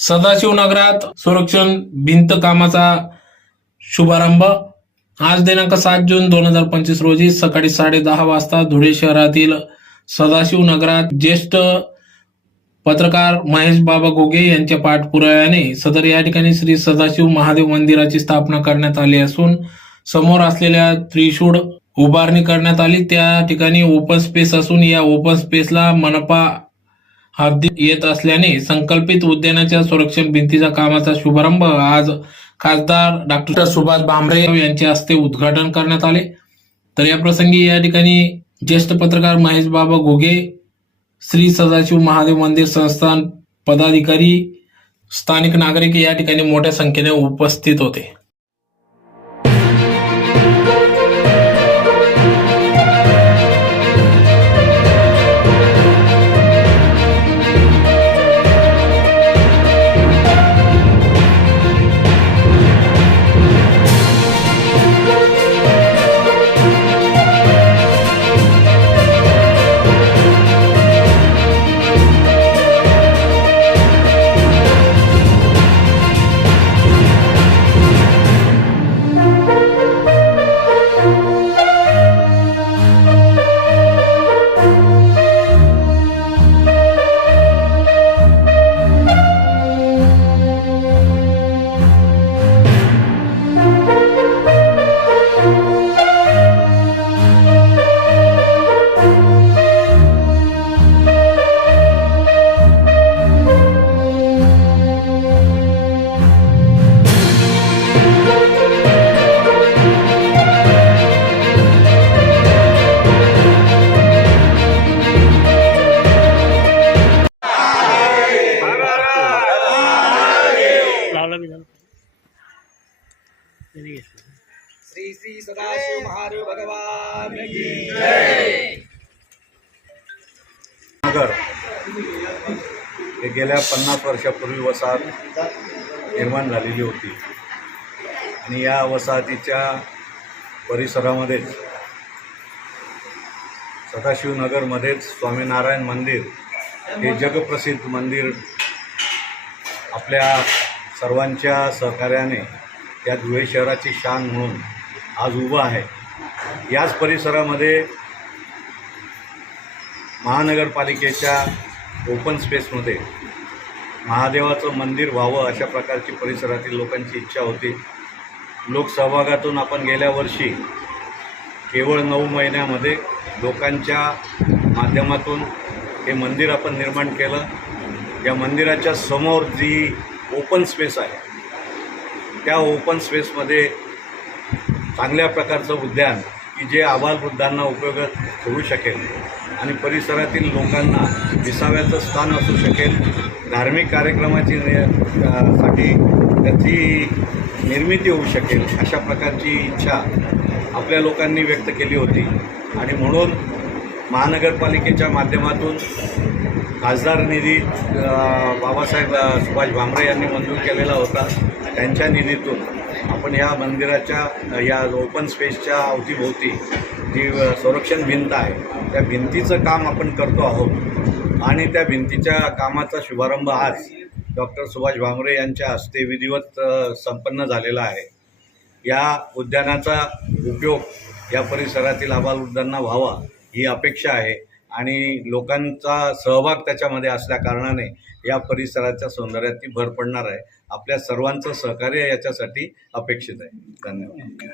सदाशिव नगरात संरक्षण भिंत कामाचा शुभारंभ. आज दिनांक सात जून दोन हजार पंचवीस रोजी सकाळी साडे दहा वाजता धुळे शहरातील सदाशिव नगरात ज्येष्ठ पत्रकार महेश बाबा गोगे यांच्या पाठपुराव्याने सदर या ठिकाणी श्री सदाशिव महादेव मंदिराची स्थापना करण्यात आली असून समोर असलेल्या त्रिशूळ उभारणी करण्यात आली. त्या ठिकाणी ओपन स्पेस असून या ओपन स्पेसला मनपा हद्दीत येत असल्याने संकल्पित उद्यानाच्या संरक्षण भिंतीचा कामाचा शुभारंभ आज खासदार डॉक्टर सुभाष भामरे यांच्या हस्ते उद्घाटन करण्यात आले. तर या प्रसंगी या ठिकाणी ज्येष्ठ पत्रकार महेश बाबा घोगे श्री सदाशिव महादेव मंदिर संस्थान पदाधिकारी स्थानिक नागरिक या ठिकाणी मोठ्या संख्येने उपस्थित होते. श्री श्री सदाशिव महादेव भगवान की नगर. हे गेल्या पन्नास वर्षापूर्वी वसाहत निर्माण झालेली होती. आणि या वसाहतीच्या परिसरामध्येच सदाशिवनगरमध्येच स्वामीनारायण मंदिर हे जगप्रसिद्ध मंदिर आपल्या सर्वांच्या सहकार्याने त्या धुळे शहराची शान म्हणून आज उभं आहे. याच परिसरामध्ये महानगरपालिकेच्या ओपन स्पेसमध्ये महादेवाचं मंदिर व्हावं अशा प्रकारची परिसरातील लोकांची इच्छा होती. लोकसहभागातून आपण गेल्या वर्षी केवळ नऊ महिन्यामध्ये लोकांच्या माध्यमातून हे मंदिर आपण निर्माण केलं. या मंदिराच्या समोर जी ओपन स्पेस आहे त्या ओपन स्पेसमध्ये चांगल्या प्रकारचं उद्यान की जे आबालवृद्धांना उपयोगात होऊ शकेल आणि परिसरातील लोकांना विसाव्याचं स्थान असू शकेल. धार्मिक कार्यक्रमाची नि- साठी त्याची निर्मिती होऊ शकेल अशा प्रकारची इच्छा आपल्या लोकांनी व्यक्त केली होती. आणि म्हणून महानगरपालिकेच्या माध्यमातून खासदार निधी बाबासाहेब सुभाष भामरे यांनी मंजूर केलेला होता त्यांच्या निधीतून. आपण या मंदिराच्या या ओपन स्पेसच्या अवतीभोवती जी संरक्षण भिंत आहे त्या भिंतीचं काम आपण करतो आहोत. आणि त्या भिंतीच्या कामाचा शुभारंभ आज डॉक्टर सुभाष भामरे यांच्या हस्ते विधिवत संपन्न झालेला आहे. या उद्यानाचा उपयोग या परिसरातील आबालवृद्धांना व्हावा ही अपेक्षा आहे. आणि लोकांचा सहभाग त्याच्यामध्ये असल्या कारणाने या परिसराच्या सौंदर्यात ती भर पडणार आहे. आपल्या सर्वांचं सहकार्य याच्यासाठी अपेक्षित आहे. धन्यवाद.